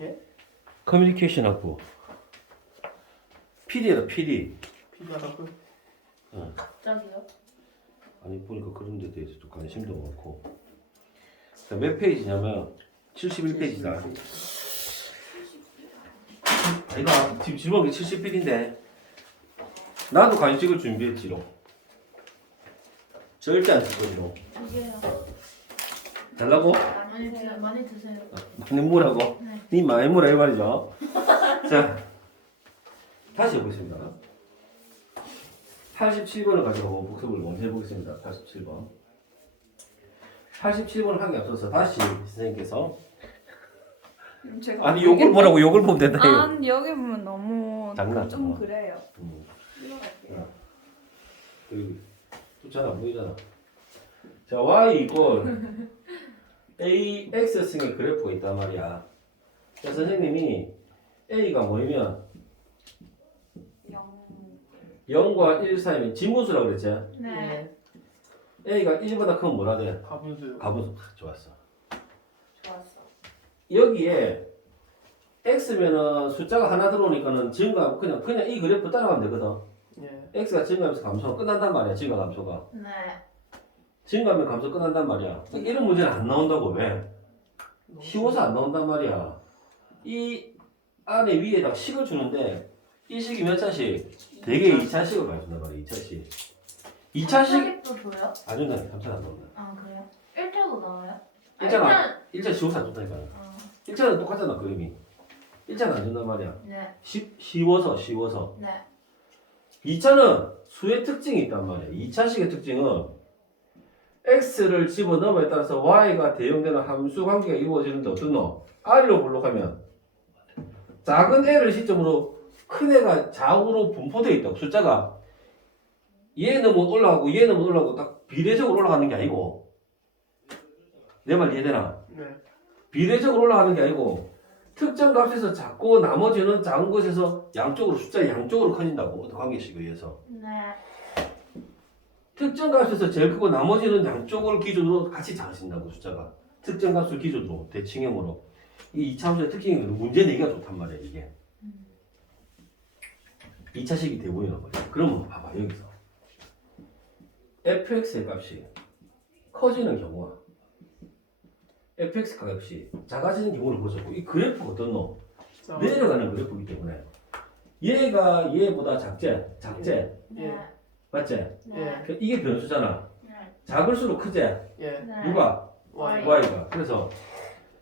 예? 커뮤니케이션 학부. PD다 PD. 피자라고? 갑자기요? 아니 보니까 그런 데 대해서도 관심도 많고. 자, 몇 페이지냐면 71페이지다. 아이가 지금 질문이 70페이지인데 나도 간식을 준비했지롱. 절대 안 쓸 거지롱. 드세요. 달라고? 많이 드세요. 많이 드세요. 많이 뭐라고? 네. 니 많이 뭐라 이 말이죠. 자, 다시 해보겠습니다. 87번을 가지고 복습을 먼저 해보겠습니다. 87번. 87번을 하기 앞서서 다시 선생님께서 아니 욕을 뭐라고 욕을 보면 된다. 아니 여기 보면 너무 장난. 좀 그래요. 야, 여기 숫자는 안 보이잖아. 자, y 이꼴 ax승의 그래프가 있단 말이야. 자, 선생님이 a가 뭐이면 0과 1 사이면 진분수라고 그랬지? 네. a가 1보다 크면 뭐라 돼? 가분수요. 가분수. 좋았어. 좋았어. 여기에 x면은 숫자가 하나 들어오니까는 증가 그냥 이 그래프 따라가면 되거든. 예. x가 증가하면서 감소가 끝난단 말이야. 증가 감소가. 네. 증가하면 감소 끝난단 말이야. 이런 문제는 안 나온다고. 왜? 쉬워서 안 나온단 말이야. 이 안에 위에다 식을 주는데 이 식이 몇 차씩? 대개 2차식을 가르친단 말이야. 2차식. 2차식 도 줘요? 안 준다니까. 3차는 안 나온다. 아 그래요? 1차도 나와요? 1차는 1차 쉬워서 안 준다니까. 아, 1차는 똑같잖아. 그림이. 1차는 안 준단 말이야. 네. 쉬워서. 네. 2차는 수의 특징이 있단 말이야. 2차식의 특징은 x를 집어넣음에 따라서 y가 대응되는 함수 관계가 이루어지는데 어떤 너? r로 볼록하면 작은 애를 시점으로 큰 애가 좌우로 분포되어 있다고. 숫자가 얘는 못 올라가고 얘는 못 올라가고 딱 비례적으로 올라가는 게 아니고 내 말 이해되나? 네. 비례적으로 올라가는 게 아니고 특정 값에서 작고 나머지는 작은 것에서 양쪽으로 숫자 양쪽으로 커진다고. 어떤 관계식에 의해서 네. 특정 값에서 제일 크고 나머지는 양쪽을 기준으로 같이 작아진다고. 숫자가 특정 값을 기준으로 대칭형으로. 이 2차함수의 특징이 문제 내기가 좋단 말이야. 이게 2차식이 대부분이란 말이야. 그러면 봐봐. 여기서 fx의 값이 커지는 경우와 fx 값이 작아지는 경우를 보자고. 이 그래프가 어떤 놈? 내려가는 그래프이기 때문에 얘가 얘보다 작제 네. 맞지? 네. 이게 변수잖아. 네. 작을수록 크지? 예. 네. 누가? Y. y가. 그래서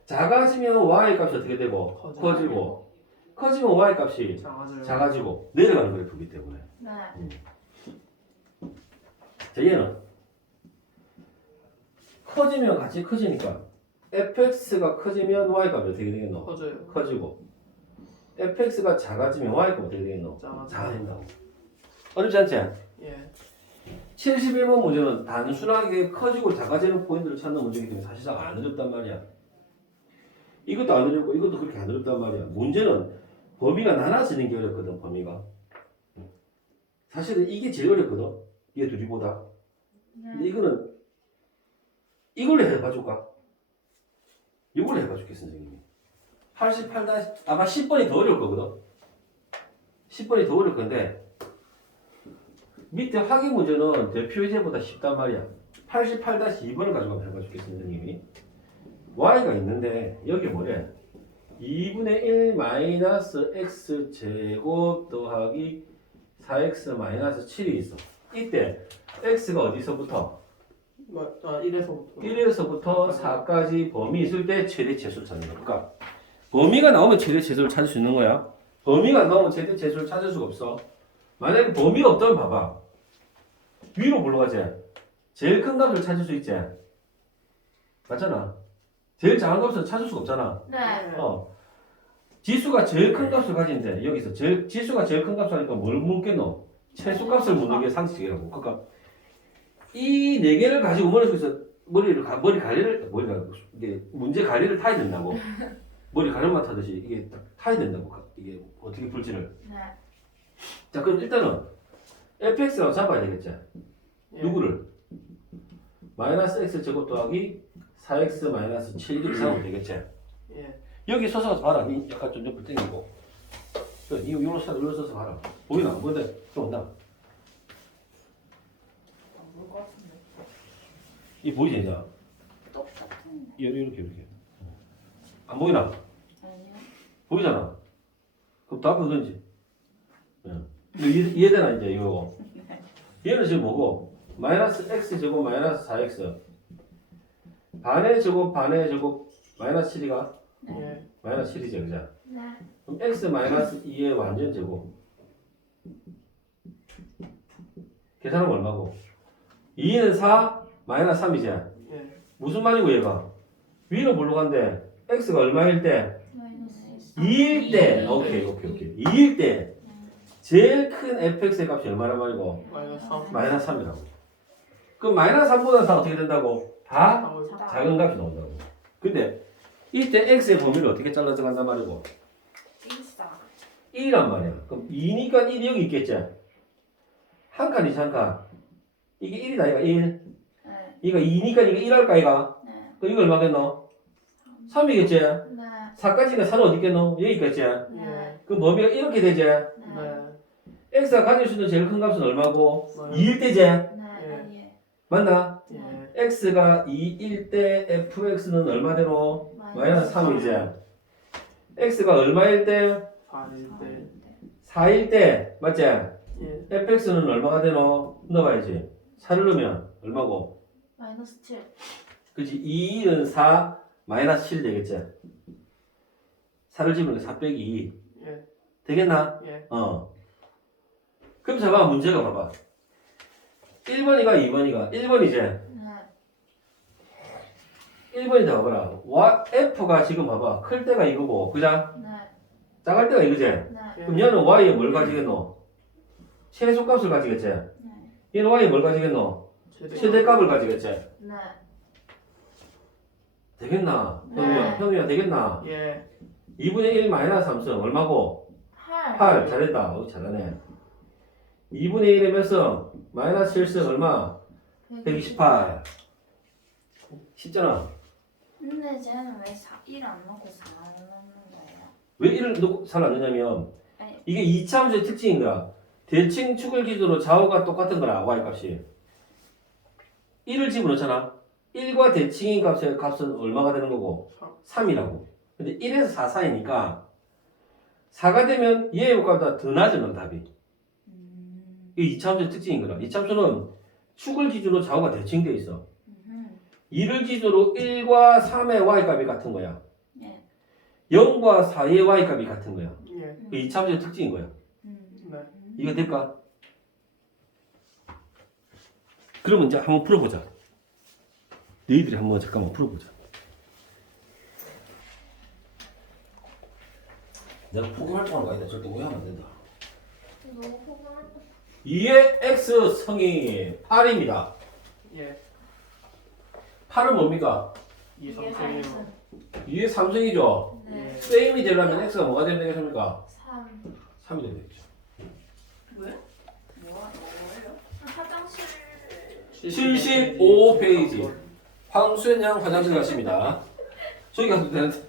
작아지면 y 값이 어떻게 되고? 커지고 커지면 y 값이 작아져요. 작아지고 내려가는 그래프이기 때문에. 네. 자, 얘는 커지면 같이 커지니까 fx가 커지면 y 값이 어떻게 되겠노? 커져요. 커지고 fx가 작아지면 y 값이 어떻게 되겠노? 작아져요. 작아진다고. 어렵지 않지? 예. 71번 문제는 단순하게 커지고 작아지는 포인트를 찾는 문제이기 때문에 사실상 안 어렵단 말이야. 이것도 안 어렵고 이것도 그렇게 안 어렵단 말이야. 문제는 범위가 나눠지는 게 어렵거든. 범위가. 사실은 이게 제일 어렵거든. 얘 둘이보다. 근데 이거는 이걸로 해봐줄까? 이걸로 해봐줄게 선생님이. 88 아마 10번이 더 어려울 거거든. 10번이 더 어려울 건데 밑에 확인 문제는 대표 예제보다 쉽단 말이야. 88-2번을 가지고 한번 해봐줄게 선생님이. y가 있는데 여기 뭐래? 2분의 1 마이너스 x 제곱 더하기 4x 마이너스 7이 있어. 이때 x가 어디서부터? 1에서부터. 1에서부터 4까지 범위 있을 때 최대 최소를 찾는 거야. 그러니까 범위가 나오면 최대 최소를 찾을 수 있는 거야. 범위가 안 나오면 최대 최소를 찾을 수가 없어. 만약에 범위가 없다면 봐봐. 위로 올라가지. 제일 큰 값을 찾을 수 있지. 맞잖아. 제일 작은 값을 찾을 수가 없잖아. 네. 지수가 제일 큰 값을 가진데 여기서 지수가 제일 큰 값을 하니까 뭘 묻겠노? 최소값을 묻는 게 상식이라고. 그러니까 이 네 개를 가지고 머릿속에서 이게 문제 가리를 타야 된다고. 머리 가려만 타듯이 이게 딱 타야 된다고. 이게 어떻게 풀지를. 네. 자, 그럼 일단은 fx라고 잡아야 되겠지. 예. 누구를? 마이너스 x 제곱 더하기 4x 마이너스 7 이렇게 잡으면 되겠지. 예. 여기 서서 봐라. 이 약간 좀 옆을 당기고. 이거 서서 봐라. 보이나? 안 보이는데 좀 온다. 안 보일 것 같은데. 이 보이지 이제? 똑같은데. 이렇게. 안 보이나? 아니요. 보이잖아. 그럼 다 보든지. 이해되나 이제 이거? 얘는 지금 뭐고? 마이너스 x 제곱 마이너스 4x 반의 제곱 반의 제곱 마이너스 7이가 예. 마이너스 7이죠, 그죠? 네. 그럼 x 마이너스 2의 완전 제곱 계산하면 얼마고? 2는 4 마이너스 3이지. 예. 무슨 말이고 얘가? 위로 뭘로 간대? x가 얼마일 때? 마이너스 2일 때. 오케이. 2일 때 제일 큰 fx의 값이 얼마란 말이고? 마이너스 3. 마이너스 3이라고. 그럼 마이너스 3보다 다 어떻게 된다고? 다 작아. 작은 값이 나온다고. 근데 이때 x의 범위를 어떻게 잘라서 간단 말이고? 일사. 1이란 말이야. 그럼 2니까 1이 여기 있겠지? 한 칸이지 한 칸. 이게 1이다 이가 1. 네. 이거 2니까 이게 1 할까 이가? 네. 그럼 이거 얼마겠노? 3이겠지? 네. 4까지가 4는 어디 있겠노? 여기 있겠지? 네. 그럼 범위가 이렇게 되지? 네. 네. x가 가질 수 있는 제일 큰 값은 얼마고? 네. 2일 때지? 네. 예. 맞나? 예. x가 2일 때 fx는 얼마대로? 마이너스 3이지. x가 얼마일 때? 4일 때. 4일 때 맞지? 예. fx는 얼마가 되노? 넣어봐야지. 4를 넣으면 얼마고? 마이너스 7. 그치? 2는 4 마이너스 7 되겠지? 4를 집으면 4 빼기 2 예. 되겠나? 예. 그럼 잠깐 문제가 봐봐. 1번이가 2번이가 1번이지? 네. 1번이 다 봐봐라. f가 지금 봐봐. 클 때가 이거고 그죠? 네. 작을 때가 이거지? 네. 그럼 얘는 y에 뭘 가지겠노? 최소값을 가지겠지? 네. 얘는 y에 뭘 가지겠노? 최대값을 가지겠지? 네. 되겠나? 네. 형이야 되겠나? 예. 2분의 1 마이너스 3승 얼마고? 8. 8 잘했다. 잘하네. 2분의 1의 몇 승? 마이너스 7승 얼마? 128 쉽잖아. 근데 쟤는 왜 1안 넣고 4를 넣는 거예요? 왜 1을 넣고 잘 안 넣냐면 아니. 이게 2차함수의 특징인 거야. 대칭 축을 기준으로 좌우가 똑같은 거라 y값이 1을 집어넣잖아. 1과 대칭인 값은 얼마가 되는 거고? 3이라고. 근데 1에서 4 사이니까 4가 되면 얘의 효과보다 더 낮은 답이. 이게 2차함수의 특징인 거라. 2차함수는 축을 기준으로 좌우가 대칭되어 있어. 2를 기준으로 1과 3의 y값이 같은 거야. 예. 0과 4의 y값이 같은 거야. 예. 그게 2차함수의 특징인 거야. 네. 이거 될까? 그러면 이제 한번 풀어보자. 너희들이 한번 잠깐만 풀어보자. 내가 포기할 동안 가야 돼. 절대 오해하면 안 된다. 너무 포괄. 2의 x 성이 8입니다. 예. 8은 뭡니까? 2 3승이요. 2의 3승이죠. 네. 세임이 되려면 x가 뭐가 되면 되겠습니까? 3. 3이 되면 되겠죠. 왜? 뭐예요? 화장실. 75페이지. 황수연 양 화장실 갔습니다. 저기 가도 되는데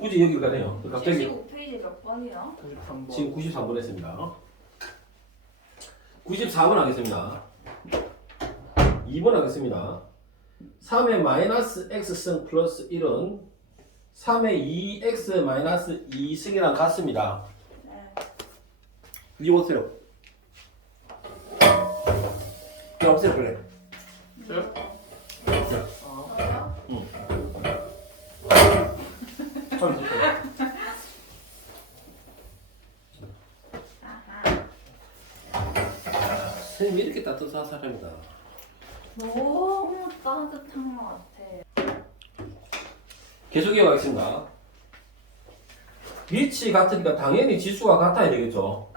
굳이 여기 가네요. 갑자기 75페이지 몇 번이요? 93번. 지금 93번 했습니다. 94번 하겠습니다. 2번 하겠습니다. 3의 마이너스 x승 플러스 1은 3의 2x 마이너스 2승이랑 같습니다. 네. 이거 보세요. 이거 없애요 그래. 저요? 자, 아. 저요? 처음 보세요. 아하. 선생님이 이렇게 따뜻한 사람이다. 너무 따뜻한 것 같아. 계속 이어가겠습니다. 위치 같으니까 당연히 지수가 같아야 되겠죠.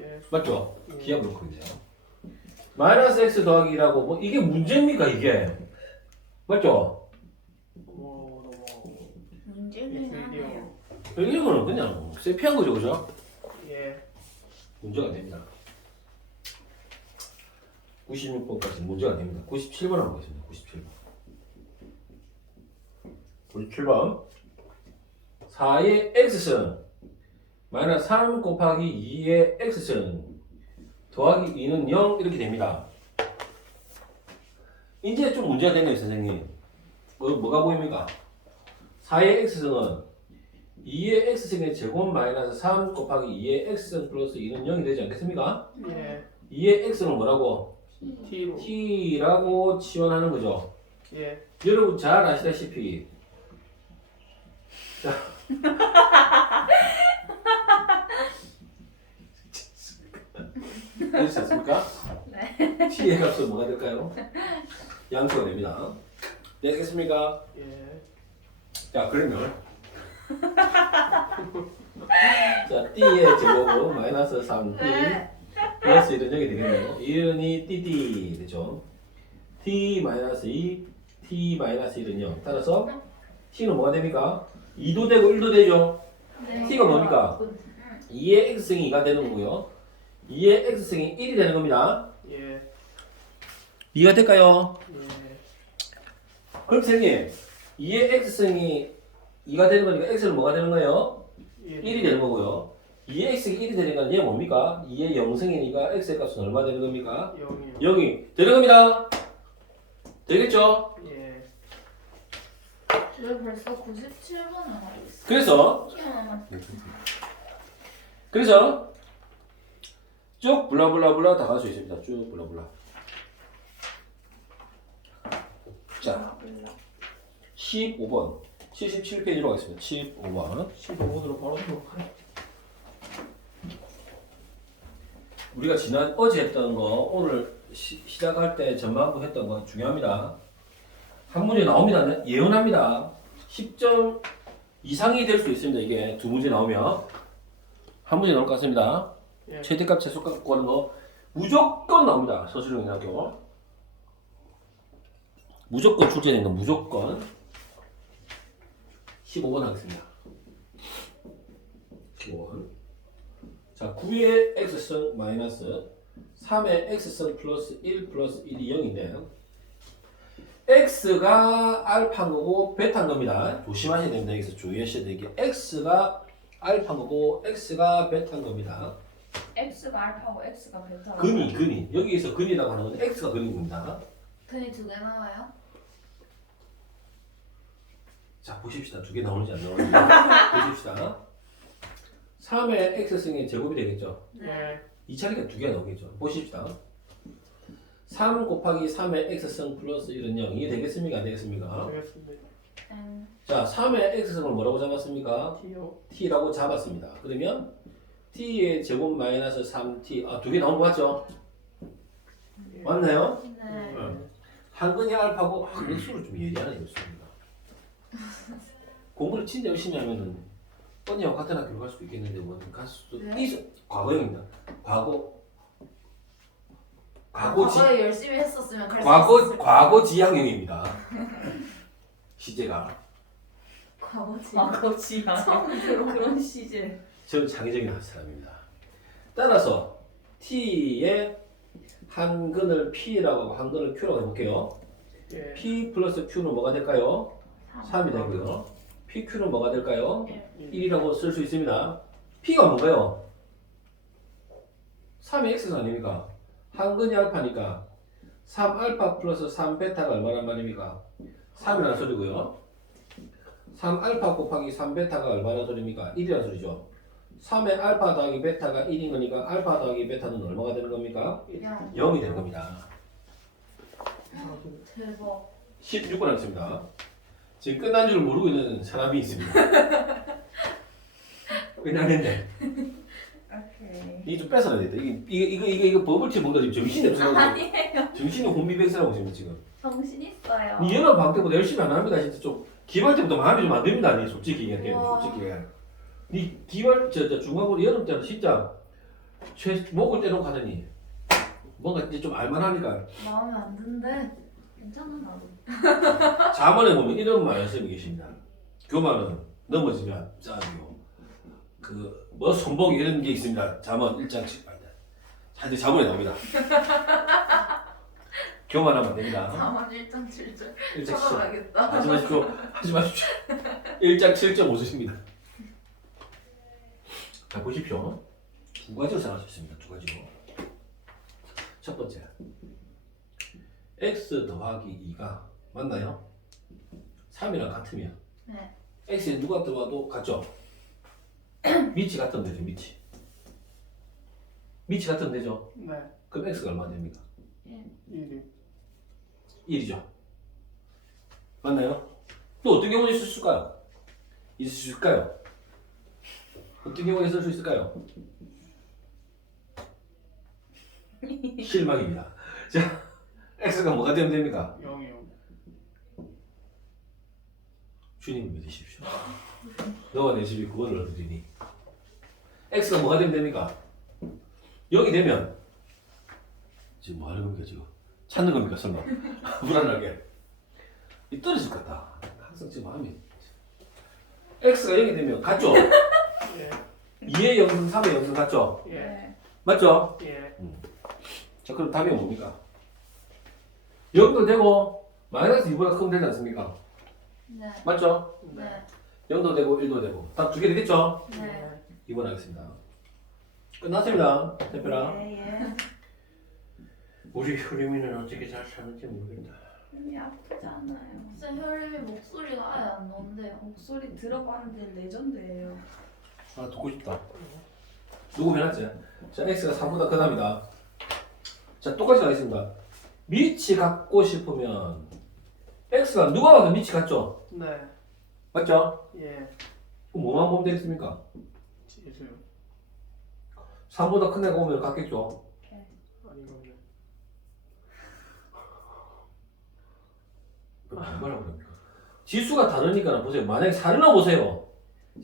예. 맞죠? 기하 브로커인데요. 마이너스 x 더하기 1하고 뭐 이게 문제입니까 이게? 맞죠? 너무 문제는 하네요. 이런 거는 그냥 세피한 거죠, 그죠? 예. 문제가 됩니다. 96번까지 문제가 됩니다. 97번 한번 보겠습니다. 97번. 97번. 4의 x승 마이너스 3 곱하기 2의 x승 더하기 2는 0 이렇게 됩니다. 이제 좀 문제가 되네요, 선생님. 뭐가 보입니까? 4의 x승은 2의 x승의 제곱 마이너스 3 곱하기 2의 x승 플러스 2는 0이 되지 않겠습니까? 예. 2의 x는 뭐라고? T로. t라고 치환하는 거죠. 예. 여러분 잘 아시다시피 자 알겠습니까? 네. t의 값은 뭐가 될까요? 양수가 됩니다. 네, 알겠습니까? 예. 자, 그러면 자, t의 제곱은 마이너스 3t 플러스 1은 0이 되겠네요. 1이 tt 되죠. t 마이너스 2, t 마이너스 1은 0. 따라서 t는 뭐가 됩니까? 2도 되고 1도 되죠. 네. t가 뭡니까? 2의 x승이 2가 되는 거고요. 2의 x승이 1이 되는 겁니다. 예. 이해가 될까요? 예. 그럼 선생님 2의 x승이 2가 되는 거니까 x는 뭐가 되는 거예요? 1이 되는 거고요. 2의 x승이 1이 되는 건 얘 뭡니까? 2의 0승이니까 x의 값은 얼마 되는 겁니까? 0이요. 0이 되는 겁니다. 되겠죠? 예. 왜 벌써 97번을 하고 있어? 그래서 쭉 블라블라블라 다 갈 수 있습니다. 쭉 블라블라. 자, 15번 77페이지로 가겠습니다. 15번 15번으로 바로 들어가요. 우리가 지난 어제 했던 거 오늘 시작할 때 전반부 했던 거 중요합니다. 한 문제 나옵니다. 예언합니다. 10점 이상이 될 수 있습니다. 이게 두 문제 나오면 한 문제 나올 것 같습니다. 예. 최대값 최소값 구하는 거 무조건 나옵니다. 서술형이학교 무조건 출제되는 거 무조건 15번 하겠습니다. 15번 자 9의 x승 마이너스 3의 x승 플러스 1 플러스 1이 0인데 x가 알파인 거고 베타인 겁니다. 조심하셔야 됩니다. 여기서 주의하셔야 되는 게 x가 알파인 거고 x가 베타인 겁니다. X가 알파고 X가 베타고. 근이 여기에서 근이라고 하는 건 x가 근인 겁니다. 근이 두 개 나와요? 자 보십시다. 두 개 나오는지 안 나오는지 보십시다. 3의 x승의 제곱이 되겠죠. 예. 이 차례가 두 개가 나오겠죠. 보십시다. 3 곱하기 3의 x승 플러스 1은 0 이게 되겠습니까? 안 되겠습니까? 되겠습니다. 자 3의 x승을 뭐라고 잡았습니까? T요. t라고 잡았습니다. 그러면 t의 제곱 마이너스 3t 두 개 나온 거 맞죠? 예. 맞나요? 네. 한근이 알파고 이거 수를 좀 예리하네 이렇습니다. 공부를 진짜 열심히 하면은 언니하고 같은 학교로 갈 수도 있겠는데 뭐 갈 수도 네. 있어. 과거형입니다. 과거에 열심히 했었으면 갈수 있었을 과거 지향형입니다. 시제가 과거지. 과거지야. 처음 들어. 그런 시제. 저는 창의적인 사람입니다. 따라서 t의 한 근을 p라고 하고 한 근을 q라고 해볼게요. 예. p 플러스 q는 뭐가 될까요? 3이 되고요. pq는 뭐가 될까요? 1이라고 쓸 수 있습니다. p가 뭔가요? 3의 x가 아닙니까? 한근이 알파니까 3알파 플러스 3베타가 얼마란 말입니까? 3이라는 소리고요. 3알파 곱하기 3베타가 얼마란 소리입니까? 1이라는 소리죠. 3의 알파 더하기 베타가 1인 거니까 알파 더하기 베타는 얼마가 되는 겁니까? 0이 되는 겁니다. 대박. 16번 하겠습니다. 지금 끝난 줄 모르고 있는 사람이 있습니다. 끝났는데 오케이. 이게 좀 뺏어야 되겠다. 이거 버블티 뭔가 지금 정신이 없어가지고 아니에요. 정신이 혼비백산하고 지금. 정신 있어요. 이 연합 방 때보다 열심히 안 합니다. 진짜 좀 기말 때보다 마음이 좀 안 듭니다. 아니 솔직히 이게 우와. 솔직히. 니 기말 저 중간고리 여름 때는 진짜 목을 떼놓고 하더니 뭔가 이제 좀 알만하니까 마음에 안 든데 괜찮아 나도. 자문에 보면 이런 말씀이 계십니다. 교만은 넘어지면 짜고요. 그뭐 손목 이런 게 있습니다. 자문 1장 7. 하여튼 자문에 나옵니다. 교만하면 안 됩니다. 4만 1장 7절. 1장 7절. 찾아봐야겠다. 하지 마십시오. 1장 7.5절입니다. 자, 보십시오. 두 가지로 생각할 수 있습니다. 두 가지로. 첫 번째. x 더하기 2가 맞나요? 3이랑 같으면 네. x에 누가 들어와도 같죠? 밑이 같으면 되죠. 밑이 같으면 되죠? 네. 그럼 x가 얼마 됩니까? 1이. 1이죠. 맞나요? 또 어떤 경우가 있을 수 있을까요? 있을 수 있을까요? 어떤 경우가 있을 수 있을까요? 실망입니다. 자, x가 뭐가 되면 됩니까? 0이요. 주님 믿으십시오. 너와 내 집이 구원을 얻으리니. x가 뭐가 되면 됩니까? 0이 되면 지금 뭐 하는 겁니까 지금? 찾는 겁니까 설마? 불안하게. 이 떨어질 것 같다. 항상 지금 마음이. x가 0이 되면 같죠? 예. 2의 영승, 3의 영승 같죠? 예. 네. 맞죠? 예. 자, 그럼 답이 뭡니까? 0도 되고 마이너스 2보다 크면 되지 않습니까? 네. 맞죠? 네. 0도 되고 1도 되고 답 두 개 되겠죠? 네. 2번 하겠습니다. 끝났습니다. 대표랑. 예. 우리 효림이는 어떻게 잘 사는지 모르겠다. 힘이 아프잖아요. 쌤 혈림이 목소리가 아예 안 나온대요. 목소리 들어봤는데 레전드예요. 아, 듣고 싶다. 누구 변했지? 자, x가 3보다 크답니다. 자, 똑같이 가겠습니다. 밑이 갖고 싶으면 x가 누가 봐도 밑이 같죠? 네. 맞죠? 예. 그럼 뭐만 보면 되겠습니까? 지수요. 3보다 큰 애가 오면 같겠죠? 아니겠네. 뭐라고 그럽니까? 지수가 다르니까 보세요. 만약에 4를 넣어보세요.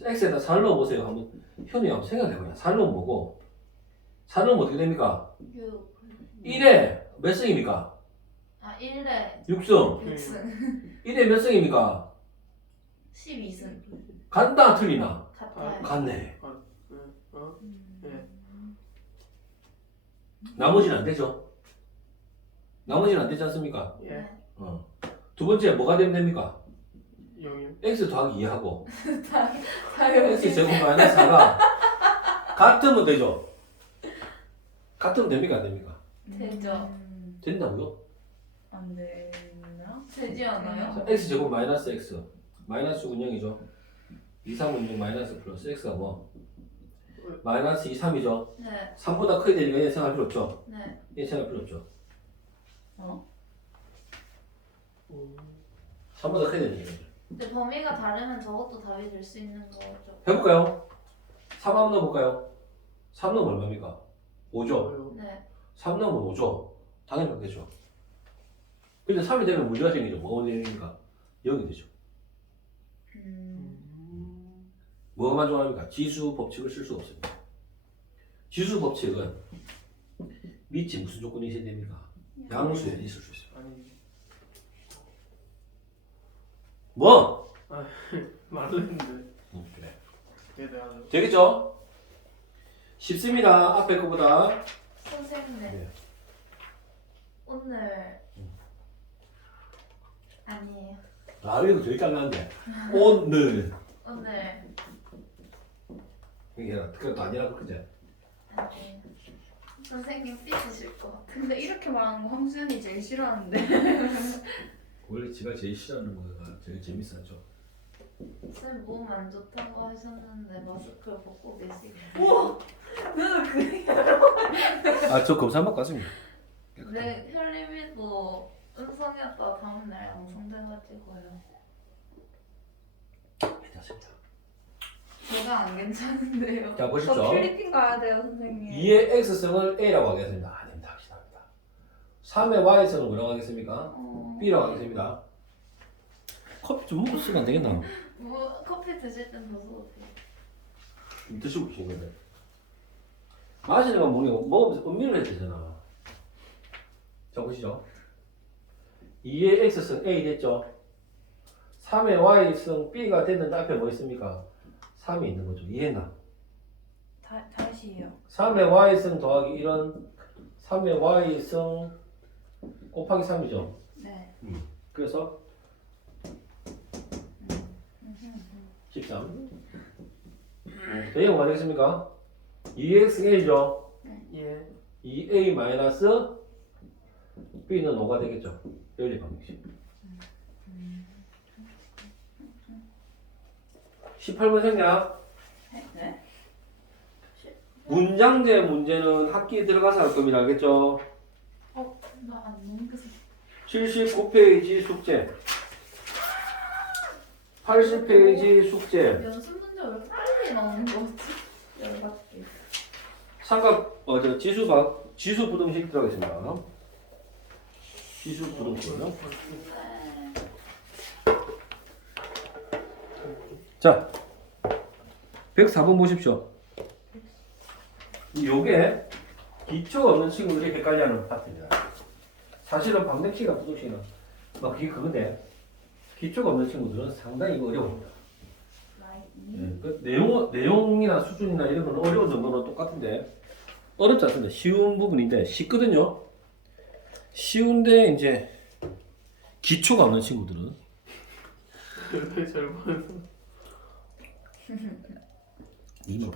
x에다 4를 넣어보세요. 한번 현이 한번 생각해보자. 4를 넣으면 뭐고? 4를 넣으면 어떻게 됩니까? 6. 1에 몇 승입니까? 아 1에 6승. 6승. 1에 몇 승입니까? 12승. 간다 틀리나? 같아요. 같네. 네. 어? 예. 나머지는 안 되죠? 나머지는 안 되지 않습니까? 예. 어. 두 번째 뭐가 되면 됩니까? 0이요. x 더하기 2하고 다요. x 제곱 마이너스 4가 같으면 되죠? 같으면 됩니까? 안 됩니까? 되죠. 된다고요? 안 되나? 되지 않아요? 자, x 제곱 마이너스 x 마이너스 운영이죠. 2, 3 운영 마이너스 플러스 x가 뭐? 마이너스 2, 3이죠. 네. 3보다 크게 되니까 얘 생각할 필요 없죠. 네. 얘 생각할 필요 없죠. 어? 3보다 크게 되니까. 근데 범위가 다르면 저것도 답이 될 수 있는 거죠. 해볼까요? 3 한번 넣어볼까요? 3 넣으면 얼마입니까? 5죠. 네. 3 넣으면 5죠. 당연히 그렇겠죠. 근데 3이 되면 문제가 생기죠. 뭐가 문제입니까? 0이 되죠. 뭐가 만족합니까? 지수 법칙을 쓸 수가 없습니다. 지수 법칙은 밑이 무슨 조건이 있어야 됩니까? 양수에 있을 수 있어요. 아니. 뭐? 말을 했는데. 그래. 그게 돼야죠. 되겠죠? 쉽습니다. 앞에 거보다. 선생님. 네. 오늘 아니에요. 아, 이거 되게 짱난데. 오늘. 오늘 이게 그것도 아니라 그제. 아니에요. 선생님 삐지실 것 같아. 근데 이렇게 말하는 거 황수연이 제일 싫어하는데. 원래 제가 제일 싫어하는 거가 제일 재밌었죠. 쌤 몸 안 좋다고 하셨는데 마스크를 벗고 계시고. 우와! 나도 그 얘기 아, 저 검사 한번 갔습니다. 네, 혈림이도 음성이었다 다음날 양성돼가지고요. 괜찮습니다. 제가 안 괜찮은데요. 자, 보십시오. 저 필리핀 가야 돼요, 선생님. 2의 x승을 a라고 하겠습니다. 아닙니다. 합시다. 3의 y승을 뭐라고 하겠습니까? b라고 하겠습니다. 커피 좀 먹고 쓰면 안 되겠나? 뭐 커피 드실 땐 더셔도 돼요. 좀 드시고 계신 건데. 마시는 건 먹으면서 음미를 해야 되잖아. 자, 보시죠. 2의 x승 a 됐죠? 3의 y승 b가 됐는데 앞에 뭐 있습니까? 3이 있는 거죠. 이해했나? 다시요. 3의 y승 더하기 1은 3의 y승 곱하기 3이죠. 네. 그래서 13. 대형 뭐가 되겠습니까? 2xa죠. 예. 2a 마이너스 b는 5가 되겠죠. 연립 방정식. 18번 생략. 네? 문장제 문제는 학기에 들어가서 할 겁니다. 알겠죠? 나안 넘겼어. 79페이지 숙제. 80페이지 숙제. 연습 문제 왜 이렇게 빨리 나오는 거 같지? 열받게. 삼각 지수 부등식 들어가겠습니다. 지수 부등식이요. 네. 자, 104번 보십시오. 요게 기초가 없는 친구들이 헷갈려하는 파트입니다. 사실은 방정식이나 부등식이나 막 그게 그건데 기초가 없는 친구들은 상당히 이거 어려워요. 그 내용이나 수준이나 이런 건 어려운 정도는 똑같은데 어렵지 않습니다. 쉬운 부분인데 쉽거든요. 쉬운데 이제 기초가 없는 친구들은 이렇게 잘 보여서. 니만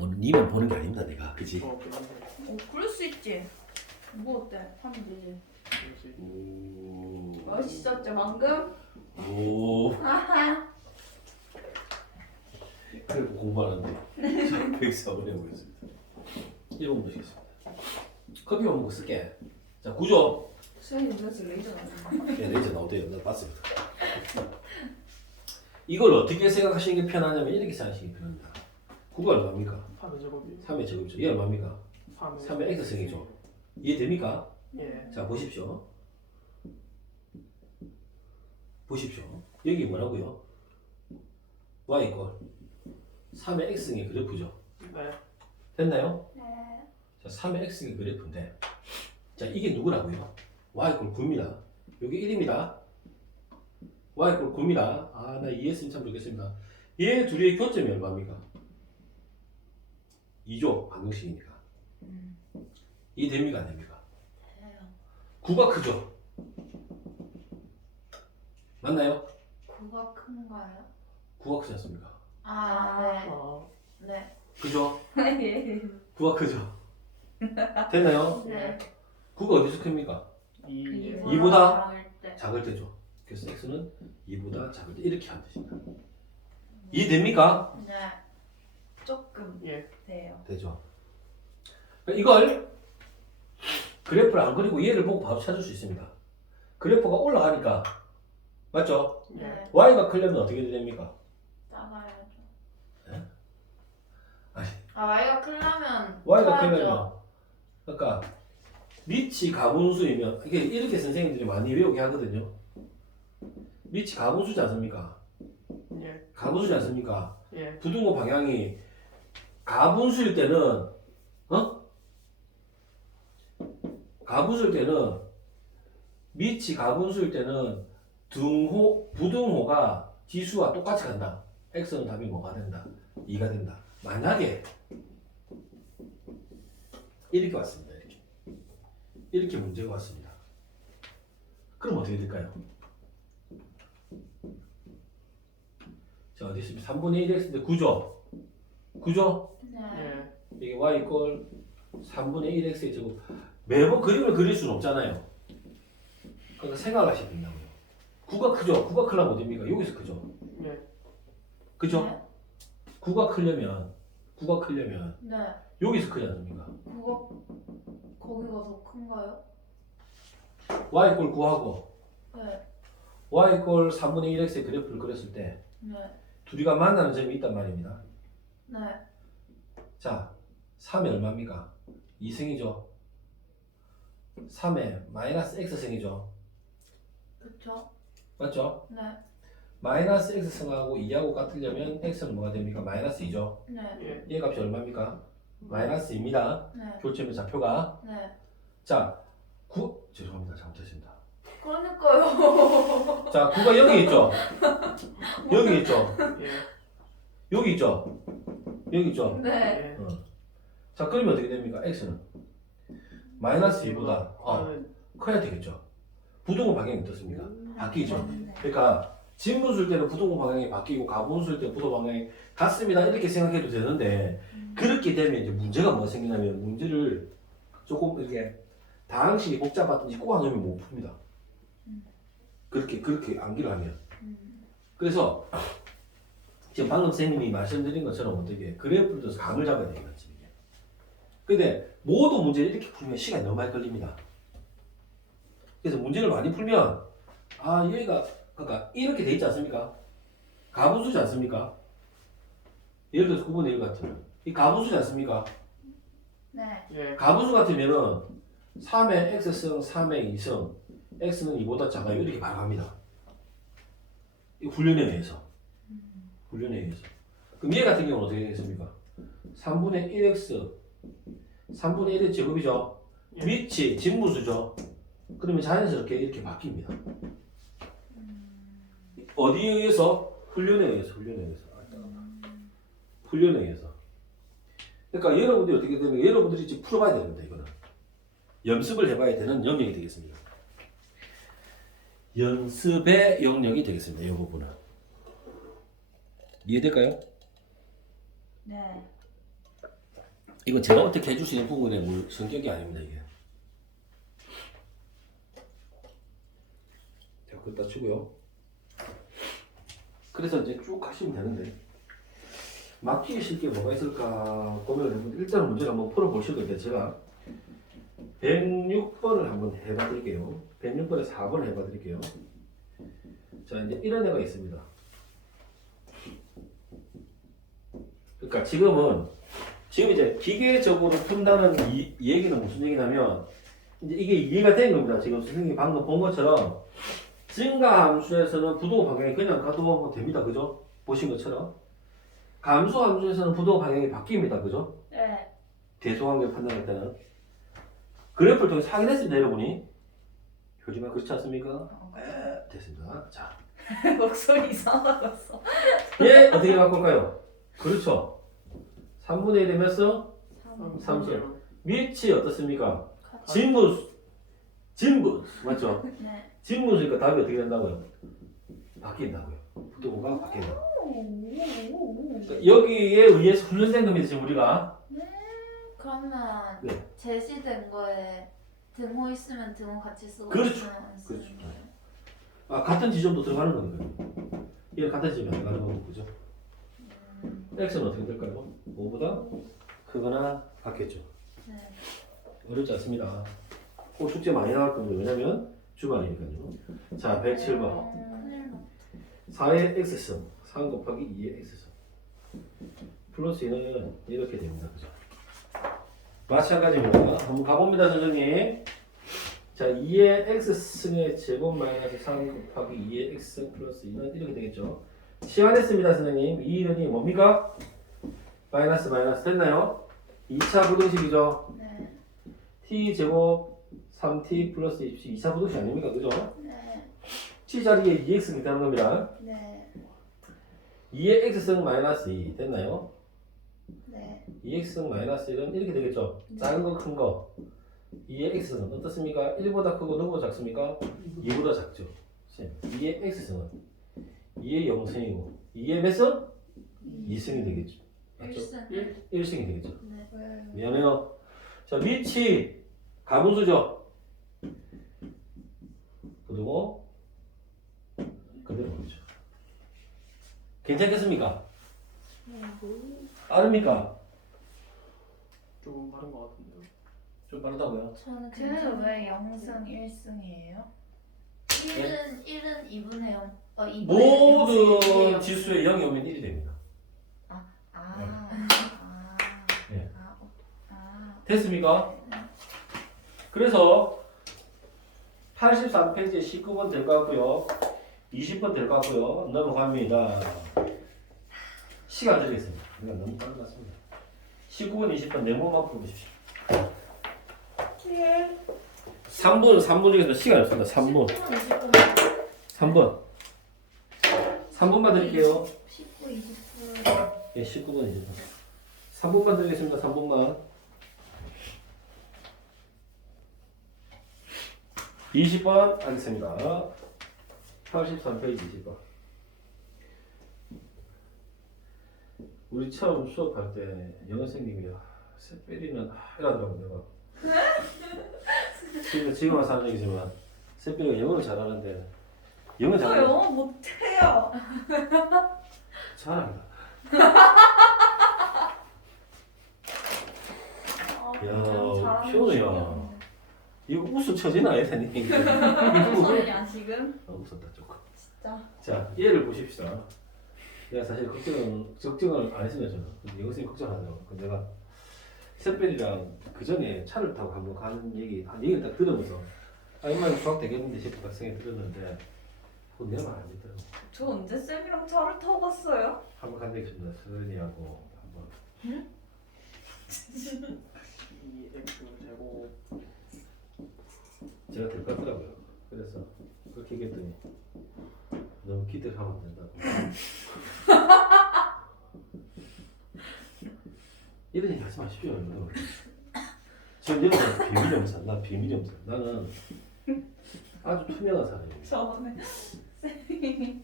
보는 게 아닙니다, 내가. 그지? 그런데. 그럴 수 있지. 뭐 어때? 하면 되지. 멋있었죠 방금? 오. 하하. 그리고 공부하는데. 자, 104번 해보겠습니다. 1번 보시겠습니다. 커피 먹고 쓸게. 자, 구조. 수현이 누구지 레이저 나왔어. 네, 레이저 나오대요. 나 봤습니다. 이걸 어떻게 생각하시는 게 편하냐면 이렇게 생각하시는 게 편합니다. 9가 얼마입니까? 3의 제곱이. 3의 제곱이죠. 얘 얼마입니까? 3의 x승이죠. 이해됩니까? 예. 자, 보십시오. 보십시오. 여기 뭐라고요? y 이퀄 3의 x승의 그래프죠. 네. 됐나요? 네. 자, 3의 x승의 그래프인데 자, 이게 누구라고요? y 이퀄 9입니다. 여기 1입니다. y 이퀄 9입니다. 아, 나 이해했으면 참 좋겠습니다. 얘 둘의 교점이 얼마입니까? 2죠. 방정식이니까. 이해됩니까? 안 됩니까? 돼요. 9가 크죠? 맞나요? 9가 큰가요? 9가 크지 않습니까? 아, 네. 아. 네. 그죠? 예. 9가 크죠? 됐나요? 네. 9가 어디서 큽니까? 2. 이보다 작을 때. 작을 때죠. 그래서 x는 2보다 작을 때 이렇게 하면 되십니다. 이해됩니까? 네. 조금 예. 돼요. 되죠. 이걸 그래프를 안 그리고 얘를 보고 바로 찾을 수 있습니다. 그래프가 올라가니까 맞죠? 예. 네. y가 크려면 어떻게 됩니까? 작아야죠. 네? 아니. Y가 크려면 y가 커야죠. 크려면 그러니까 미치 가분수이면 이게 이렇게 선생님들이 많이 외우게 하거든요. 미치 가분수지 않습니까? 예. 가분수지 않습니까? 예. 부등호 방향이 가분수일 때는 가분수일 때는 미치 가분수일 때는 부등호가 지수와 똑같이 간다. x는 답이 뭐가 된다? 2가 된다. 만약에 이렇게 왔습니다. 이렇게 문제가 왔습니다. 그럼 어떻게 될까요? 자, 어디 있습니까? 3분의 1x인데 9죠? 9죠? 네. 예. 이게 y 이퀄 3분의 1x의 제곱. 매번 그림을 그릴 수는 없잖아요. 그러니까 생각하시면 된다고요. 9가 크죠? 9가 크려면 어딥니까? 여기서 크죠? 예. 그죠? 네. 9가 크려면 네. 여기서 크지 않습니까? 그거 거기가 더 큰가요? y 이퀄 9하고 네. y 이퀄 3분의 1x의 그래프를 그렸을 때 네. 둘이가 만나는 점이 있단 말입니다. 네. 자, 3이 얼마입니까? 2승이죠. 3에 마이너스 x승이죠. 그쵸? 맞죠? 네. 마이너스 x승하고 2하고 같으려면 x는 뭐가 됩니까? 마이너스 2죠. 네. 예. 얘 값이 얼마입니까? 마이너스 2입니다. 네. 교점의 좌표가. 네. 자, 9 죄송합니다. 잘못했습니다. 그러니까요. 자, 9가 여기 있죠. 여기 있죠. 예. 여기 있죠. 여기 있죠. 네. 예. 자, 그러면 어떻게 됩니까? x는 마이너스 2보다 저는 커야 되겠죠. 부등호 방향이 어떻습니까? 바뀌죠. 네. 그러니까 진분수일 때는 부동 방향이 바뀌고 가분수일 때는 부동 방향이 같습니다. 이렇게 생각해도 되는데 그렇게 되면 이제 문제가 뭐가 생기냐면 문제를 조금 이렇게 다항식이 복잡하든지 꼬아놓으면 못 풉니다. 그렇게 암기를 하면. 그래서 지금 방금 선생님이 말씀드린 것처럼 어떻게 그래프를 들어서 감을 잡아야 되겠지. 근데 모든 문제를 이렇게 풀면 시간이 너무 많이 걸립니다. 그래서 문제를 많이 풀면 얘가 그러니까 이렇게 돼 있지 않습니까? 가분수지 않습니까? 예를 들어서 9분의 1 같으면 이 가분수지 않습니까? 네. 예. 가분수 같으면은 3의 x승, 3의 2승, x는 2보다 작아요. 이렇게 말합니다. 이 훈련에 의해서. 훈련에 의해서. 그럼 얘 같은 경우는 어떻게 되겠습니까? 3분의 1x, 3분의 1의 제곱이죠. 위치, 진분수죠. 그러면 자연스럽게 이렇게 바뀝니다. 어디에 의해서? 훈련에 의해서. 훈련에 의해서. 그러니까 여러분들이 어떻게 되면 여러분들이 이제 풀어봐야 됩니다. 이거는 연습을 해봐야 되는 영역이 되겠습니다. 연습의 영역이 되겠습니다. 이 부분은 이해될까요? 네. 이건 제가 어떻게 해줄 수 있는 부분의 성격이 아닙니다. 이게. 자, 그다 치고요. 그래서 이제 쭉 하시면 되는데 막히기 쉽게 뭐가 있을까 고민을 일단 문제를 한번 풀어보실 건데 제가 106번을 한번 해봐 드릴게요. 106번에 4번을 해봐 드릴게요. 자, 이제 이런 애가 있습니다. 그러니까 지금 이제 기계적으로 푼다는 이 얘기는 무슨 얘기냐면 이제 이게 이해가 된 겁니다. 지금 선생님이 방금 본 것처럼 증가함수에서는 부동 방향이 그냥 가도 됩니다. 그죠? 보신 것처럼 감소함수에서는 부동 방향이 바뀝니다. 그죠? 네. 대소관계 판단할 때는 그래프를 통해서 확인했습니다. 여러분이 표지만 그렇지 않습니까? 됐습니다. 자, 목소리 이상하겠어. 얘 어떻게 바꿀까요? 그렇죠. 3분의 1이 몇 수? 3수. 위치 어떻습니까? 진분수 맞죠? 네. 진분수니까 답이 어떻게 된다고요? 바뀐다고요. 부동호가 바뀐다. 여기에 의해서 훈련된 겁니다. 지금 우리가. 그러면 네. 제시된 거에 등호 있으면 등호 같이 쓰고 그렇죠. 있으면 안 쓰는 그렇죠. 거예요? 같은 지점도 들어가는 거니까요. 얘는 같은 지점이 안 들어가는 거고 그죠? x는 어떻게 될까요? 5보다 크거나 같겠죠. 네. 어렵지 않습니다. 숙제 많이 나갈 겁니다. 왜냐면 주말이니까요. 자, 107번. 큰일 났다. 4의 x승 3 곱하기 2의 x승 플러스 2는 이렇게 됩니다. 그죠? 마찬가지입니다. 한번 가봅니다. 선생님. 자, 2의 x승의 제곱 마이너스 3 곱하기 2의 x승 플러스 2는 이렇게 되겠죠. 시환했습니다. 선생님. 2는 뭡니까? 마이너스 됐나요? 2차 부등식이죠. 네. t 제곱 3t 플러스 2차 부등식 아닙니까? 그죠? 네. t 자리에 2x가 있다는 겁니다. 네. 2의 x승 마이너스 2 됐나요? 네. 2x승 마이너스 1은 이렇게 되겠죠. 작은 거 큰 거. 2의 x승은 어떻습니까? 1보다 크고 누구보다 작습니까? 2보다 작죠. 2의 x승은 2의 0승이고 2의 몇 승? 2승이 되겠죠. 맞죠? 1승. 1승이 되겠죠. 네. 미안해요. 자, 위치 가분수죠. 그리고 그대로 보죠. 괜찮겠습니까? 빠릅니까? 조금 다른 것 같은데요. 좀 빠르다고요? 저는 쟤는 왜 0승 1승이에요? 1은 2분의 0. 2분의 모든 지수에 0이 오면 1이 됩니다. 네. 됐습니까? 그래서 83페이지에 19번 될 것 같고요. 20번 될 것 같고요. 넘어갑니다. 시간 드리겠습니다. 그냥 너무 빨리 갔습니다. 19번, 20번 네모만 풀어보십시오. 3분 중에서 시간이 없습니다. 3분. 3분만 드릴게요. 19, 20분. 예, 19번, 20번. 3분만 드리겠습니다. 3분만. 20번 하겠습니다. 83페이지 20번. 우리 처음 수업할 때 영어 선생님이 셋빼리는 이러더라고 내가. 지금 와서 하는 얘기지만 셋빼리가 영어를 잘하는데 영어 저 잘하는 영어 못해요. 잘한다. 야, 효우야. 이거 웃음 쳐지나 해야 되니? 소리야 지금? 웃었다 조금. 진짜. 자, 얘를 보십시다. 내가 사실 걱정을 안 했어요 저는. 근데 영어 선생님 걱정하더라고. 근데 내가 셋벨이랑 그 전에 차를 타고 한번 가는 얘기를 딱 들으면서 이만 수학 되겠는데 싶어 딱 생각이 들었는데 그건 내 말 안 듣더라고. 저 언제 쌤이랑 차를 타고 갔어요? 한번 간 적이 있습니다. 서른이하고 한번. 2x 제곱 제가 될 것 같더라고요. 그래서 그렇게 얘기했더니 너무 기대를 하면 안 된다고. 이런 얘기 하지 마십시오. 여러분. 전 여러분 비밀이 없어. 나 비밀이 없어. 나는 아주 투명한 사람이에요. 저번에 쌤이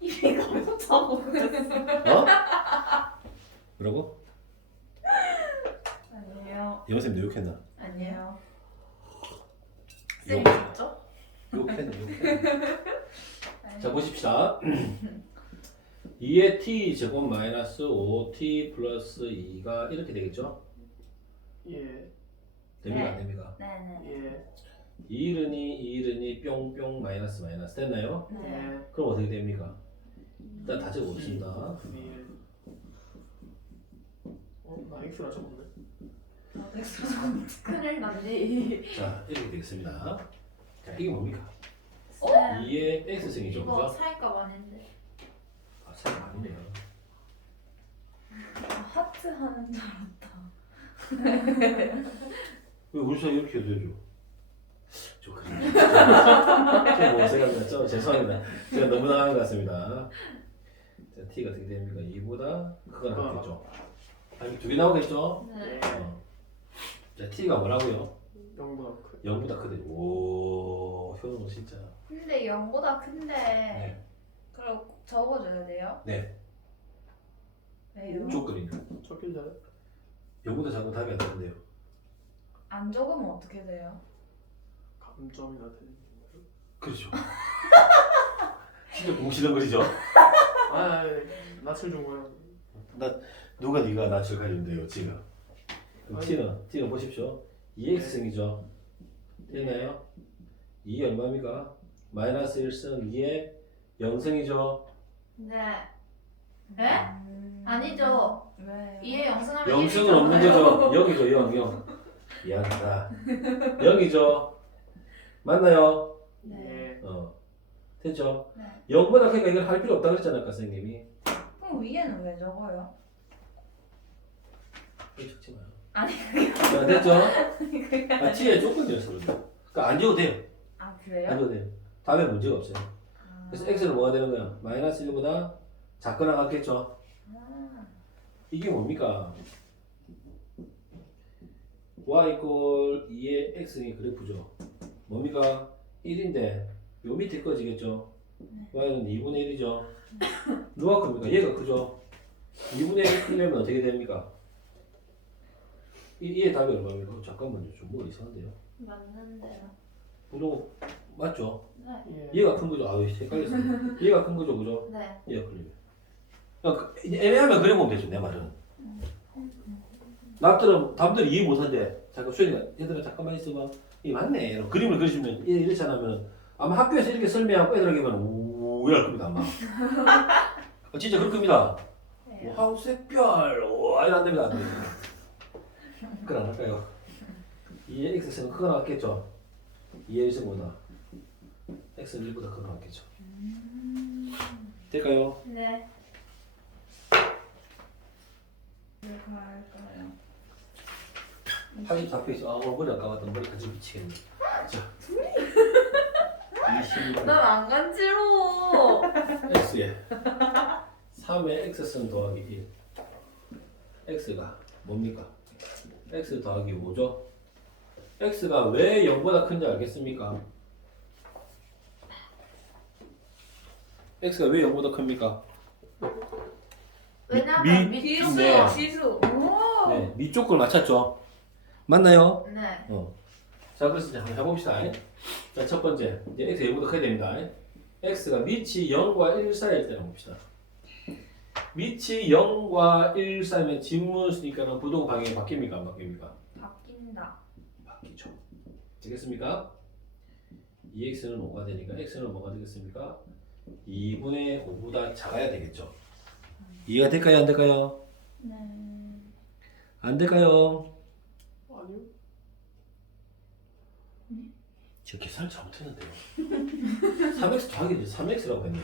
입이 가렵다고 그랬어요. 어? 뭐라고? 아니에요. 영쌤 너 욕했나? 아니에요. 욕. 쌤이 줬죠? 욕했네. 자 보십시다. 2의 t 제곱 마이너스 5t 플러스 2가 이렇게 되겠죠? 예, 됩니까? 네. 안 됩니까? 네네. 예, 2이르니 뿅뿅 마이너스 됐나요? 네. 예, 그럼 어떻게 됩니까? 일단 다 적어봅시다. 1. 나 x라 적었네. 큰일 났네. 자 이렇게 되겠습니다. 자 이게 뭡니까? 어? 2의 x승이죠, 이거 그죠? 살값 아닌데. 아, 참 아니네요. 하트 하는 줄 알았다. 왜 우리 사이 이렇게 해도 되죠? 저 그림. 좀 어색합니다. 좀 죄송합니다. 제가 너무 나간 것 같습니다. 자, t가 어떻게 됩니까? 2보다 크거나 같겠죠? 아니, 두 개 나오겠죠? 네. 자, t가 뭐라고요? 0보다 크. 0보다 크대. 오, 효는 진짜. 근데 0보다 큰데 네. 그럼 꼭 적어줘야 돼요? 네. 왜요? 쭉 그리네. 적길 잘해. 0보다 작은 답이 안 되는데요. 안 적으면 어떻게 돼요? 감점이나 되는 건가요? 그렇죠. 진짜 공시는 거리죠? 아, 낯을 준 거야. 누가 네가 낯을 가리는데요, 지금? 그럼 아니. t는 보십시오. 2x승이죠. 됐나요? 2 얼마입니까? 마이너스 1승 2에 0승이죠. 네. 네? 아니죠. 왜? 2에 0승하면 0승은 없는 거죠. 0이죠, 0, 0. 미안하다. 0이죠. 맞나요? 네. 예, 됐죠? 네. 0보다 크니까 이걸 할 필요 없다고 그랬잖아요, 아까 선생님이. 그럼 위에는 왜 적어요? 이거 적지 마요. 아니, 자, 됐죠? 아, t의 조건이었어, 그런데. 그러니까 안 줘도 돼요. 아 안 그래요? 줘도 돼요. 답에 문제가 없어요. 그래서 x는 뭐가 되는 거야? 마이너스 1보다 작거나 같겠죠? 아, 이게 뭡니까? y 이퀄 2의 x의 그래프죠. 뭡니까? 1인데 요 밑에 꺼지겠죠? y는 2분의 1이죠. 누가 큽니까? 얘가 크죠? 2분의 1 크려면 어떻게 됩니까? 얘의 답이 얼마입니까? 잠깐만요. 좀 뭐 이상한데요? 맞는데요. 부동 맞죠? 네. 예. 얘가 큰 거죠? 아유 헷갈렸어. 얘가 큰 거죠, 그죠? 네. 얘가 클리면. 그러니까 애매하면 그려보면 되죠, 내 말은. 남들은 이해 못한대. 잠깐 수현이가 얘들아 잠깐만 있어봐. 이게 맞네. 이런 그림을 그리시면 이렇지 않으면 아마 학교에서 이렇게 설명하고 애들에게만 우할 겁니다 아마. 진짜 그럴 겁니다. 뭐 하우스별 이런 안 됩니다. 안 됩니다. 그건 안 할까요? 2의 x는 크거나 같겠죠? 2의 1승보다 x는 1보다 크거나 같겠죠? 될까요? 네. 이거 할까요? 84페이지. 아 오늘 머리 아까웠다. 머리 같이 미치겠네. 자 26 난안 간지러워. x에 3의 x승 더하기 1 x가 뭡니까? x 더하기 5죠? x가 왜 0보다 큰지 알겠습니까? x가 왜 0보다 큽니까? 왜냐면 미- 밑쪽은 네. 지수. 오. 네, 밑쪽 걸 맞췄죠? 맞나요? 네. 자, 그래서 이제 한번 해봅시다. 자, 첫 번째. 이제 x 0보다 커야 됩니다. x가 밑이 0과 1 사이일 때를 봅시다. 밑이 0과 1 사이면 진문 쓰니까는 부동 방향이 바뀝니까? 안 바뀝니까? 바뀐다. 바뀌죠. 되겠습니까? 2x는 5가 되니까 x는 뭐가 되겠습니까? 2분의 5보다 작아야 되겠죠. 이해가 될까요? 안 될까요? 네. 안 될까요? 아니요. 저 계산을 잘못했는데요. 3x 더하기 3x라고 했네.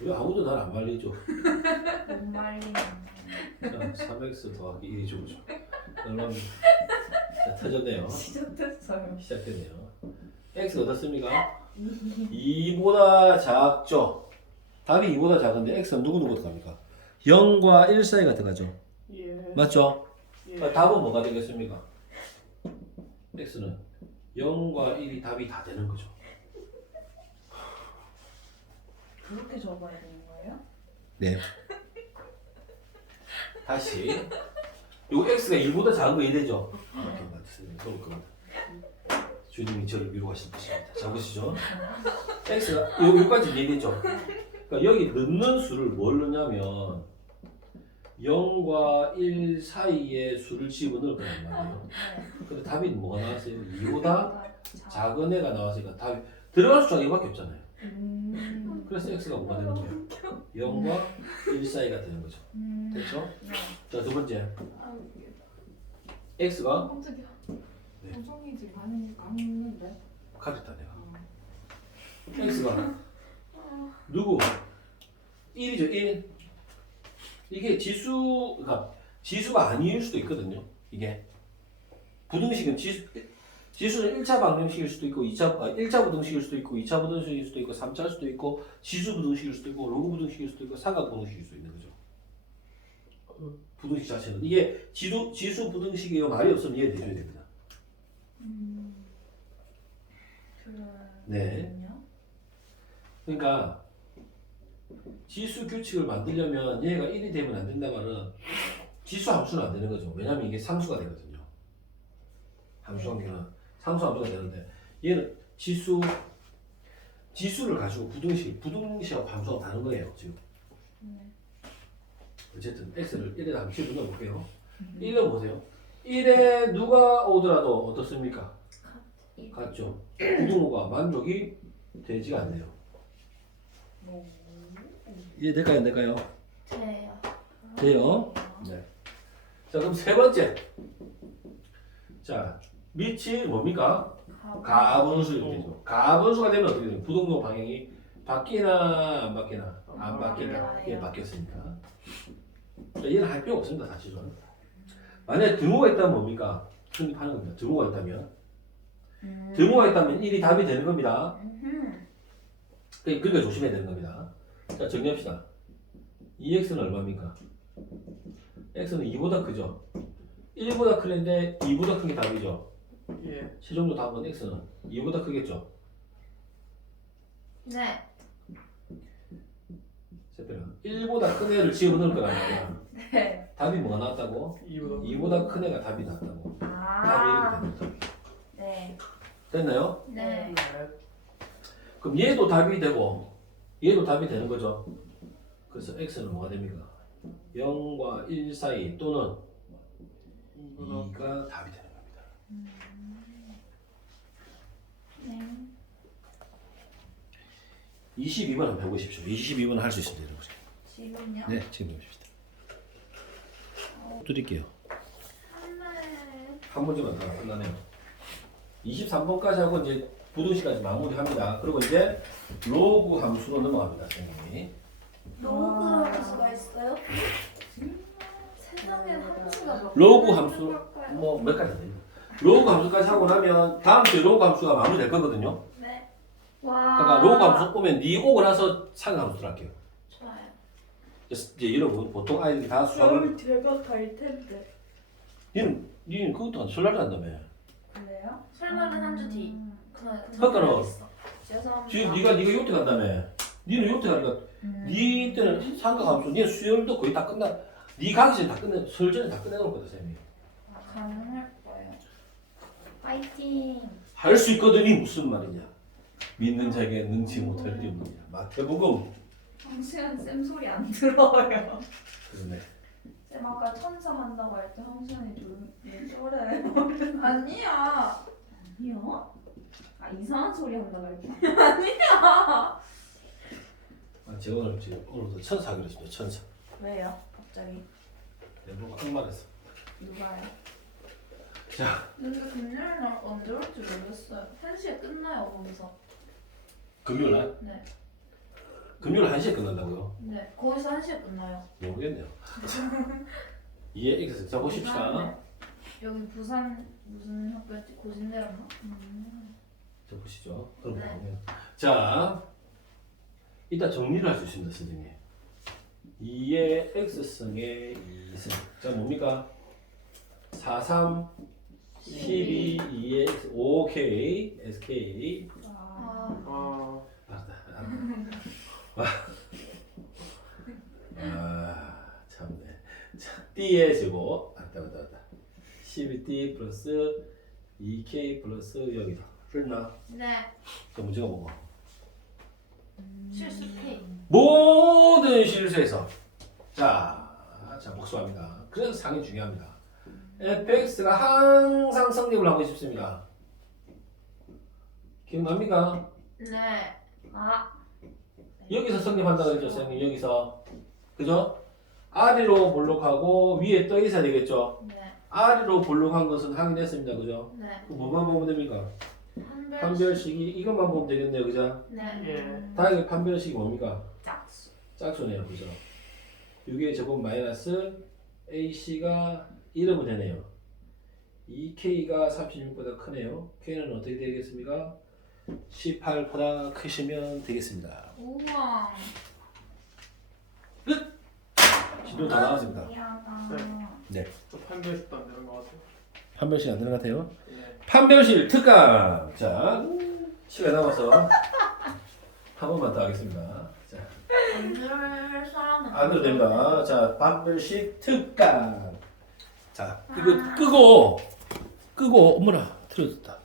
왜 아무도 날 안 말리죠? 못 말리는. 자, 3x 더하기 1이 좋죠. 얼마입니까? 자, 터졌네요. 시작됐어요. 시작됐네요. x가 어떻습니까? 2보다 작죠. 답이 2보다 작은데 x는 누구 들어갑니까? 0과 1 사이가 들어가죠. 예. 맞죠? 예. 그러니까 답은 뭐가 되겠습니까? x는 0과 1이 답이 다 되는 거죠. 그렇게 적어야 되는 거예요? 네. 다시. 요 x가 1보다 작은 거 이해되죠? 이렇게 맞습니다. 그럴 겁니다. 주님이 저를 위로하실 것입니다. 자, 보시죠. x가 여기까지 이해되죠? 그러니까 여기 넣는 수를 뭘 넣냐면 0과 1 사이에 수를 집어넣을 거란 말이에요. 네. 근데 답이 뭐가 나왔어요? 2보다 작은 애가 나왔으니까 답이 들어갈 수가 이거밖에 없잖아요. 그래서 x가 뭐가 되는 거예요? 0과 1 사이가 되는 거죠. 됐죠? 네. 자, 두 번째. 아, x가 깜짝이야. 네. 방송이 지금 안 했는데. 가졌다 내가. x가 누구? 1이죠. 1. 이게 그러니까 지수가 아닐 수도 있거든요. 이게 부등식은 지수는 1차 방정식일 수도 있고 1차 부등식일 수도 있고 2차 부등식일 수도 있고 3차일 수도 있고 지수 부등식일 수도 있고 로그 부등식일 수도 있고 삼각 부등식일 수도 있는 거죠. 부등식 자체는 이게 지수 부등식이요 말이 없으면 이해돼줘야 됩니다. 네. 그러니까 지수 규칙을 만들려면 얘가 1이 되면 안 된다면은 지수 함수는 안 되는 거죠. 왜냐면 이게 상수가 되거든요. 함수 관계는 상수 함수가 되는데 얘는 지수를 가지고 부등식하고 함수가 다른 거예요. 지금. 어쨌든 x를 1에다 한번 집어넣어 볼게요. 1은 보세요. 1에 누가 오더라도 어떻습니까? 같죠. 부등호가 만족이 되지가 않네요. 이해될까요? 안 될까요? 돼요. 돼요. 네. 자, 그럼 세 번째. 자, 밑이 뭡니까? 가분수죠. 가분수가 되면 어떻게 돼요? 부등호 방향이 바뀌나 안 바뀌나? 안 바뀌나? 예, 바뀌었으니까. 자, 얘는 할 필요 없습니다, 사실은. 만약에 등호가 있다면 뭡니까? 성립하는 겁니다. 등호가 있다면. 등호가 있다면 1이 답이 되는 겁니다. 그러니까 조심해야 되는 겁니다. 자, 정리합시다. 2x는 얼마입니까? x는 2보다 크죠? 1보다 크는데 2보다 큰 게 답이죠? 예. 최종적 답은 x는 2보다 크겠죠? 네. 세표가 1보다 큰 애를 집어넣을 거란 말이야. 네. 답이 뭐가 나왔다고? 2보다 큰 애가 답이 나왔다고. 답이 이렇게 됩니다. 네. 됐나요? 네. 그럼 얘도 답이 되고 얘도 답이 되는 거죠. 그래서 x는 뭐가 됩니까? 0과 1 사이 또는 2가 답이 되는 겁니다. 네. 22번 한번 해보십시오. 22번 할 수 있습니다. 여러분. 지금요? 네, 지금 해봅시다. 드릴게요. 네. 한 문제만 더 끝나네요. 23번까지 하고 이제 부등식까지 마무리합니다. 그리고 이제 로그 함수로 넘어갑니다. 선생님이. 로그로 할 수가 있어요? 세상에 함수가 몇 로그 개나 함수 들어갈까요? 뭐 몇 가지 돼요. 로그 함수까지 하고 나면 다음 주에 로그 함수가 마무리될 거거든요. 네. 와. 그러니까 로그 함수 오면 니 오고 나서 상함수 들어갈게요. 좋아요. 이제 여러분 보통 아이들이 다 수학을 제가 갈 텐데. 니는 그것도 설날에 한다며. 그래요? 설날은 한 주 뒤. 그러니까는 죄송합니다. 지금 네가 요트 간다며. 니는 요트 가니까 니 때는 삼각함수, 니 수열도 거의 다 끝나. 니 가기 전에 다 끝내, 설 전에 다 끝내놓거든 쌤이. 가능할 거예요. 파이팅. 할 수 있거든이 무슨 말이냐? 믿는 자에게 능치 못할 일이 없느냐. 마태복음. 황시현 쌤 소리 안 들어요. 그러네. 쌤 아까 천사 한다고 할 때 황시현이 저래. 아니야. 아니야? 아 이상한 소리 한다고 할 때. 아니야. 아, 제가 오늘도 천사 하기로 했습니다. 천사. 왜요? 갑자기 내보고 악말했어. 누가요? 자, 근데 금요일날 언제 올지 모르겠어요. 1시에 끝나요 거기서. 금요일 날? 네. 금요일 1시에 끝난다고요? 네. 거기서 1시에 끝나요. 모르겠네요. 이해 X. 자, 보십시다. 여기 부산 무슨 학교였지? 고진대였나? 자, 보시죠. 그럼 네. 보면. 자, 이따 정리를 할 수 있습니다, 선생님. 2의 X승의 2승. 자, 뭡니까? 4, 3, 12, 2의 X. 오케이. SK. 아. 알았다. 참네. 자, D의 제곱. 맞다. 12D 플러스 2K 플러스 여기다. 풀나? 네. 그 문제가 뭐고? 실수 K. 모든 실수에서 자 복수합니다. 그래서 상이 중요합니다. fx가 항상 성립을 하고 싶습니다. 기억납니까? 네. 아. 여기서 성립한다고 그랬죠, 선생님. 여기서 그죠? 아래로 볼록하고 위에 떠 있어야 되겠죠. 네. 아래로 볼록한 것은 확인했습니다, 그죠? 네. 그럼 뭐만 보면 됩니까? 한별. 판별식이 이것만 보면 되겠네요, 그죠? 네. 예. 다행히 판별식이 뭡니까? 짝수. 짝수네요, 그죠? 6의 제곱 마이너스 AC가 1이면 되네요. 2K가 36보다 크네요. K는 어떻게 되겠습니까? 18보다 크시면 되겠습니다. 우와. 진도 다 나왔습니다. 미안하다. 또 판별식도 안 되는 것 같아요. 판별식 안 되는 것 같아요. 예. 판별식 특강. 자, 시간 남아서 한 번만 더 하겠습니다. 자, 안 들을 사람은 안 해도 됩니다. 자, 판별식 특강. 자, 이거 끄고 어머나 틀어졌다.